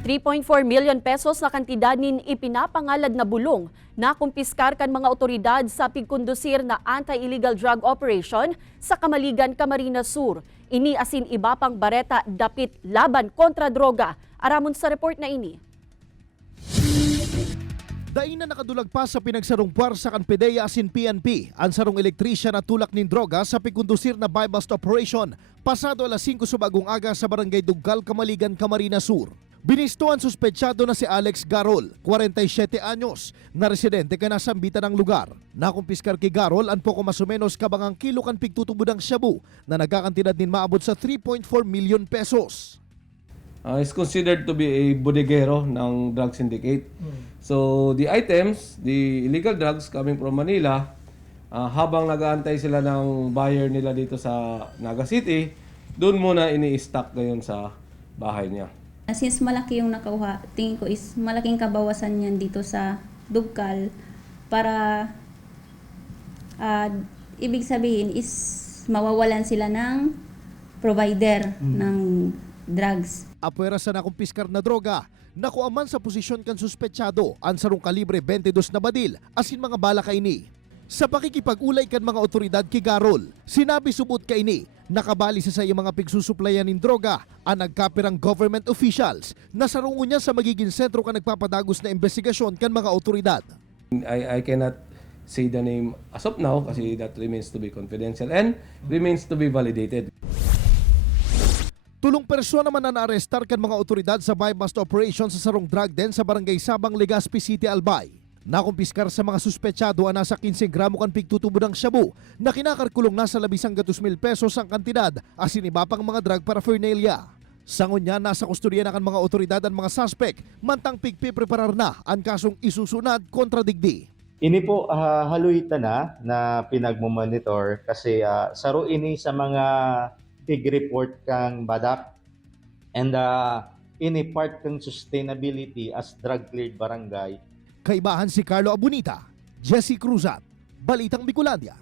3.4 million pesos na kantidad nin ipinapangalad na bulong na kumpiskar kan mga otoridad sa pigkondusir na anti-illegal drug operation sa Kamaligan, Camarines Sur. Ini asin iba pang bareta dapit laban kontra droga. Aramon sa report na ini. Dain na nakadulag pa sa pinagsarong puwersa kan PDEA asin PNP ang sarong elektrisya na tulak nin droga sa pigkondusir na buy-bust operation pasado alas 5 sa bagong aga sa barangay Duggal, Kamaligan, Camarines Sur. Binisto ang suspetsyado na si Alex Garol, 47 anyos, na residente ka na sambitan ng lugar. Nakumpiskar kay Garol ang poko masumenos kabangang kilo kan pigtutubod ng shabu na nagkakantidad din maabot sa 3.4 million pesos. Is considered to be a bodegero ng drug syndicate. So the items, the illegal drugs coming from Manila, habang nag-aantay sila ng buyer nila dito sa Naga City, doon muna ini-stock ngayon sa bahay niya. Since malaki yung nakuha, tingin ko is malaking kabawasan yan dito sa Dugkal para ibig sabihin is mawawalan sila ng provider ng drugs. Apwera sa nakumpiskar na droga, nakuaman sa posisyon kan suspetsyado ang sarong kalibre 22 na badil asin mga bala kaini. Sa pakikipag-ulay kan mga otoridad kay Garol, sinabi subot kaini, nakabali sa iyang mga pigsusuplayan ng droga ang nagkapirang government officials na sarungo niya sa magiging sentro ka nagpapadagos na investigasyon kan mga otoridad. I cannot say the name as of now kasi that remains to be confidential and remains to be validated. Tulong persona naman na naarestar kan mga otoridad sa buy-bust operation sa sarong drug den sa barangay Sabang, Legazpi City, Albay. Nakumpiskar sa mga suspetsyado ang nasa 15 gramo kan pigtutubo ng shabu na kinakarkulong nasa 12,000 pesos ang kantidad asin iba pang mga drug paraphernalia. Sangon niya nasa kustodiya na kan mga otoridad ang mga suspect mantang pigpipreparar na ang kasong isusunad kontra digdi. Ini po haluitan na pinagmomonitor kasi saro ini sa mga tig-report kang badak and ini part kang sustainability as drug-cleared barangay. Kaibahan si Carlo Abunita, Jesse Cruzat, Balitang Bicolandia.